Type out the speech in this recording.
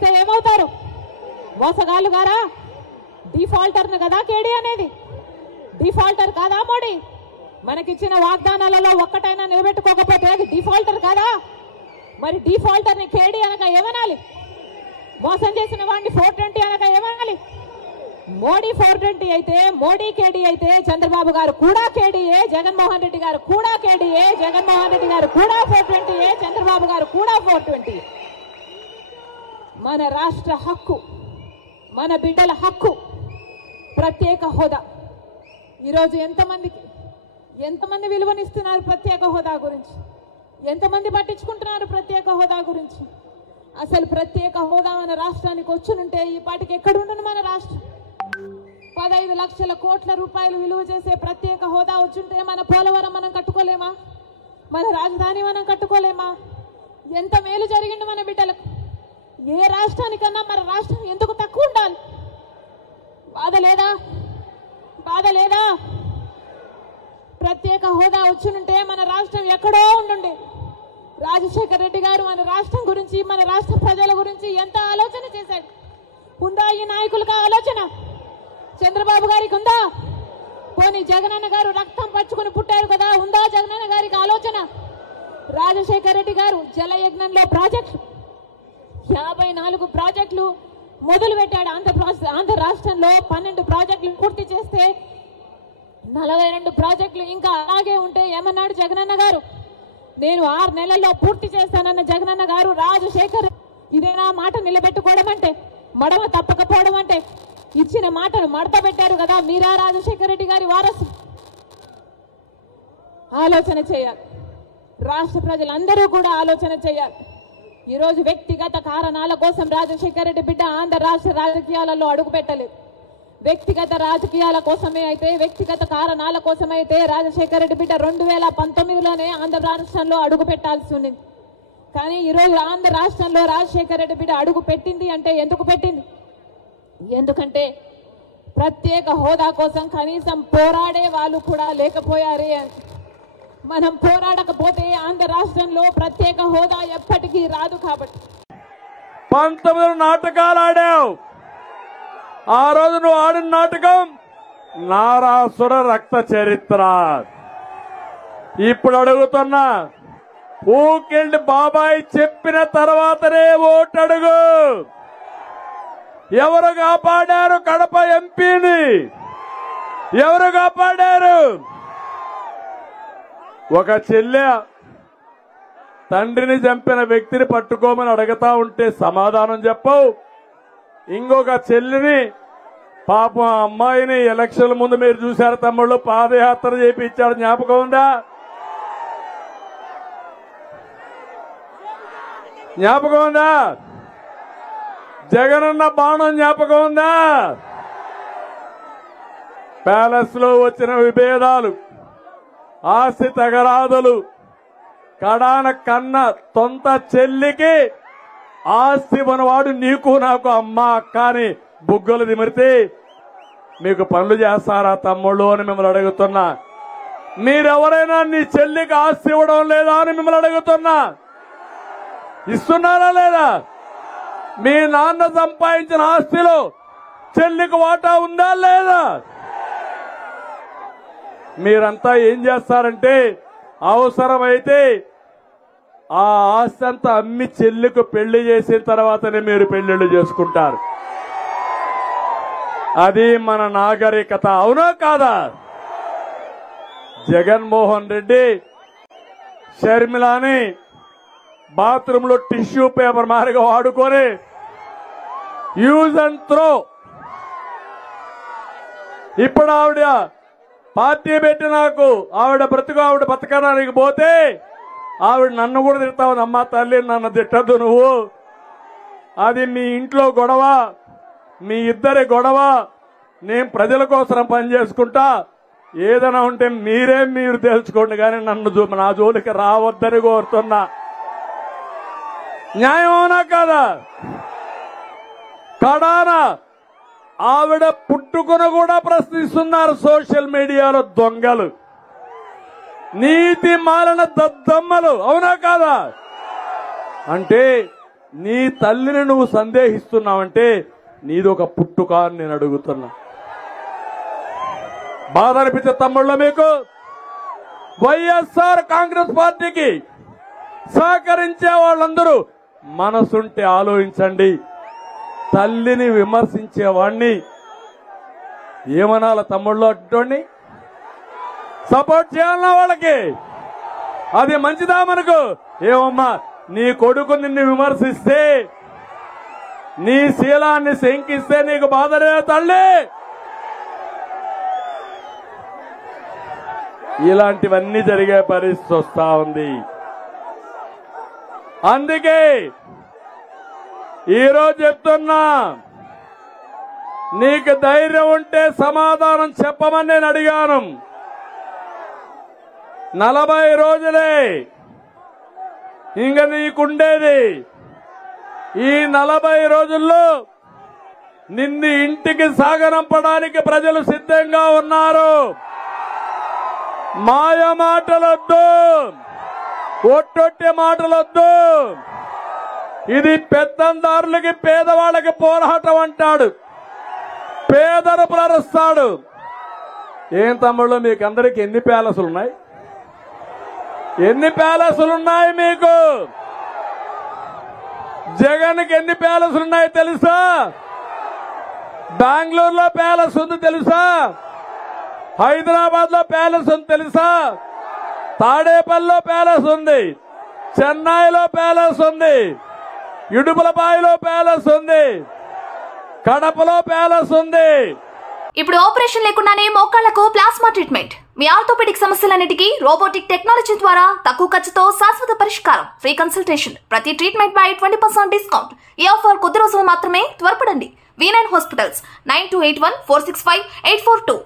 ఇస్తే ఏమవుతారు? మోసగాళ్ళు గారా? డిఫాల్టర్ను కదా కేడీ అనేది. డిఫాల్టర్ కాదా మోడీ? మనకిచ్చిన వాగ్దానాలలో ఒక్కటైనా నిలబెట్టుకోకపోతే అది డిఫాల్టర్ కాదా? మరి డిఫాల్టర్ని కేడీ అనగా ఏమనాలి? మోసం చేసిన వాడిని 420 అనగా ఏమనాలి? మోడీ 420 అయితే, మోడీ కేడీ అయితే చంద్రబాబు గారు కూడా కేడీఏ, జగన్మోహన్ రెడ్డి గారు కూడా కేడీఏ, జగన్మోహన్ రెడ్డి గారు కూడా 420, చంద్రబాబు గారు కూడా 420. మన రాష్ట్ర హక్కు, మన బిడ్డల హక్కు ప్రత్యేక హోదా. ఈరోజు ఎంతమంది విలువనిస్తున్నారు ప్రత్యేక హోదా గురించి? ఎంతమంది పట్టించుకుంటున్నారు ప్రత్యేక హోదా గురించి? అసలు ప్రత్యేక హోదా మన రాష్ట్రానికి వచ్చునుంటే ఈ పాటికి ఎక్కడుండును మన రాష్ట్రం? 15 లక్షల కోట్ల రూపాయలు విలువ చేసే ప్రత్యేక హోదా వచ్చుంటే మన పోలవరం మనం కట్టుకోలేమా? మన రాజధాని మనం కట్టుకోలేమా? ఎంత మేలు జరిగింది మన బిడ్డలకు. ఏ రాష్ట్రానికన్నా మన రాష్ట్రం ఎందుకు తక్కువ ఉండాలి? బాధ లేదా? ప్రత్యేక హోదా వచ్చునుంటే మన రాష్ట్రం ఎక్కడో ఉండుండే. రాజశేఖర రెడ్డి గారు మన రాష్ట్రం గురించి, మన రాష్ట్ర ప్రజల గురించి ఎంత ఆలోచన చేశాడు. ఉందా ఈ నాయకులకు ఆలోచన? చంద్రబాబు గారికి ఉందా? పోనీ జగనన్న గారు రక్తం పచ్చుకుని పుట్టారు కదా, ఉందా జగనన్న గారికి ఆలోచన? రాజశేఖర రెడ్డి గారు జలయజ్ఞంలో ప్రాజెక్టులు 54 ప్రాజెక్టులు మొదలు పెట్టాడు. ఆంధ్ర రాష్ట్రంలో 12 ప్రాజెక్టులు పూర్తి చేస్తే 42 ప్రాజెక్టులు ఇంకా అలాగే ఉంటే ఏమన్నాడు జగనన్న గారు? నేను 6 నెలల్లో పూర్తి చేస్తానన్న జగనన్న గారు రాజశేఖర్ ఇదేనా మాట నిలబెట్టుకోవడం అంటే? మడమ తప్పకపోవడం అంటే? ఇచ్చిన మాటను మడత పెట్టారు కదా. మీరా రాజశేఖర రెడ్డి గారి వారసు? ఆలోచన చేయాలి. రాష్ట్ర ప్రజలందరూ కూడా ఆలోచన చేయాలి. ఈరోజు వ్యక్తిగత కారణాల కోసం రాజశేఖర రెడ్డి బిడ్డ ఆంధ్ర రాష్ట్ర రాజకీయాలలో అడుగు పెట్టలేదు. వ్యక్తిగత రాజకీయాల కోసమే అయితే, వ్యక్తిగత కారణాల కోసమైతే రాజశేఖర రెడ్డి బిడ్డ 2019లోనే ఆంధ్ర రాష్ట్రంలో అడుగు పెట్టాల్సి ఉంది. కానీ ఈరోజు ఆంధ్ర రాష్ట్రంలో రాజశేఖర రెడ్డి బిడ్డ అడుగు పెట్టింది అంటే ఎందుకు పెట్టింది? ఎందుకంటే ప్రత్యేక హోదా కోసం కనీసం పోరాడే వాళ్ళు కూడా లేకపోయారే అని. మనం పోరాడకపోతే ఆంధ్ర రాష్ట్రంలో ప్రత్యేక హోదా ఎప్పటికీ రాదు. కాబట్టి 19 నాటకాలు ఆడావు. ఆ రోజు నువ్వు ఆడిన నాటకం నారాసుర రక్త చరిత్ర. ఇప్పుడు అడుగుతున్నా, ఊకెళ్ళి బాబాయ్ చెప్పిన తర్వాతనే ఓటడుగు. ఎవరు కాపాడారు కడప ఎంపీని? ఎవరు కాపాడారు? ఒక చెల్లె తండ్రిని చంపిన వ్యక్తిని పట్టుకోమని అడుగుతా ఉంటే సమాధానం చెప్పవు. ఇంకొక చెల్లిని, పాపం అమ్మాయిని ఎలక్షన్ల ముందు మీరు చూశారు తమ్ముళ్ళు, పాదయాత్ర చేయించాడు, జ్ఞాపకం ఉందా? జ్ఞాపకం ఉందా? జగనన్న బాణం జ్ఞాపకం ఉందా? ప్యాలెస్ లో వచ్చిన విభేదాలు, ఆస్తి తగరాదులు, కడాన కన్న సొంత చెల్లికి ఆస్తి మనవాడు నీకు నాకు అమ్మ అక్క అని బుగ్గలు దిమిరితే మీకు పనులు చేస్తారా తమ్ముళ్ళు అని మిమ్మల్ని అడుగుతున్నా. మీరెవరైనా నీ చెల్లికి ఆస్తి ఇవ్వడం లేదా అని మిమ్మల్ని అడుగుతున్నా. ఇస్తున్నారా లేదా? మీ నాన్న సంపాదించిన ఆస్తిలో చెల్లికి వాటా ఉందా లేదా? మీరంతా ఏం చేస్తారంటే అవసరమైతే ఆ ఆస్తి అంతా అమ్మి చెల్లికి పెళ్లి చేసిన తర్వాతనే మీరు పెళ్లిళ్ళు చేసుకుంటారు. అది మన నాగరికత. అవునా కాదా? జగన్మోహన్ రెడ్డి షర్మిలాని బాత్రూమ్ లో టిష్యూ పేపర్ మారిగా వాడుకొని యూజ్ అండ్ త్రో. ఇప్పుడు ఆవిడ పార్టీ పెట్టి నాకు ఆవిడ బతకడానికి పోతే ఆవిడ నన్ను కూడా తిడతావు. అమ్మ తల్లి నన్ను తిట్టద్దు నువ్వు, అది మీ ఇంట్లో గొడవ, మీ ఇద్దరి గొడవ, నేను ప్రజల కోసం పనిచేసుకుంటా, ఏదైనా ఉంటే మీరు తెలుసుకోండి కానీ నన్ను నా జోలికి రావద్దని కోరుతున్నా. న్యాయం అవునా కాదా? కడాన ఆవిడ పుట్టుకుని కూడా ప్రశ్నిస్తున్నారు సోషల్ మీడియాలో దొంగలు, నీతి మాలిన దద్దమ్మలు. అవునా కాదా? అంటే నీ తల్లిని నువ్వు సందేహిస్తున్నావంటే నీదొక పుట్టుక అని నేను అడుగుతున్నా. బాధ అనిపించే తమ్ముళ్ళ మీకు వైఎస్ఆర్ కాంగ్రెస్ పార్టీకి సహకరించే వాళ్ళందరూ మనసుంటే ఆలోచించండి. తల్లిని విమర్శించేవాణ్ణి ఏమనాల తమ్ముళ్ళు? అడ్డోని సపోర్ట్ చేయాలన్నా వాళ్ళకి అది మంచిదా మనకు? ఏమమ్మా, నీ కొడుకు నిన్ను విమర్శిస్తే, నీ శీలాన్ని శంకిస్తే నీకు బాధలే తల్లి? ఇలాంటివన్నీ జరిగే పరిస్థితి వస్తా ఉంది. అందుకే ఈరోజు చెప్తున్నా, నీకు ధైర్యం ఉంటే సమాధానం చెప్పమని నేను అడిగాను. 40 రోజులే ఇంక నీకుండేది. ఈ 40 రోజుల్లో నిన్ను ఇంటికి సాగనంపడానికి ప్రజలు సిద్ధంగా ఉన్నారు. మాయ మాటలొద్దు, ఒట్టొట్టి మాటలొద్దు. ఇది పెత్తందారులకి పేదవాళ్ళకి పోరాటం అంటాడు, పేదరు ప్రరుస్తాడు. ఏం తమ్ముళ్ళు, మీకు అందరికి ఎన్ని ప్యాలెస్లు ఉన్నాయి? ఎన్ని ప్యాలెస్లు ఉన్నాయి మీకు? జగన్కి ఎన్ని ప్యాలెస్లు ఉన్నాయి తెలుసా? బెంగళూరులో ప్యాలెస్ ఉంది తెలుసా? హైదరాబాద్ లో ప్యాలెస్ ఉంది తెలుసా? తాడేపల్లిలో ప్యాలెస్ ఉంది, చెన్నైలో ప్యాలెస్ ఉంది, ఇడుపులపాయలో ప్యాలెస్ ఉంది, కడపలో ప్యాలెస్ ఉంది. ఇప్పుడు ఆపరేషన్ లేకుండానే మోకాళ్లకు ప్లాస్మా ట్రీట్మెంట్. మీ ఆర్థోపెడిక్ సమస్యలన్నిటికీ రోబోటిక్ టెక్నాలజీ ద్వారా తక్కువ ఖర్చుతో శాశ్వత పరిష్కారం. Free consultation. ప్రతి ట్రీట్మెంట్ పై 20% డిస్కౌంట్. ఈ ఆఫర్ కొద్ది రోజులు మాత్రమే. త్వరపడండి. V9 hospitals 9281465842.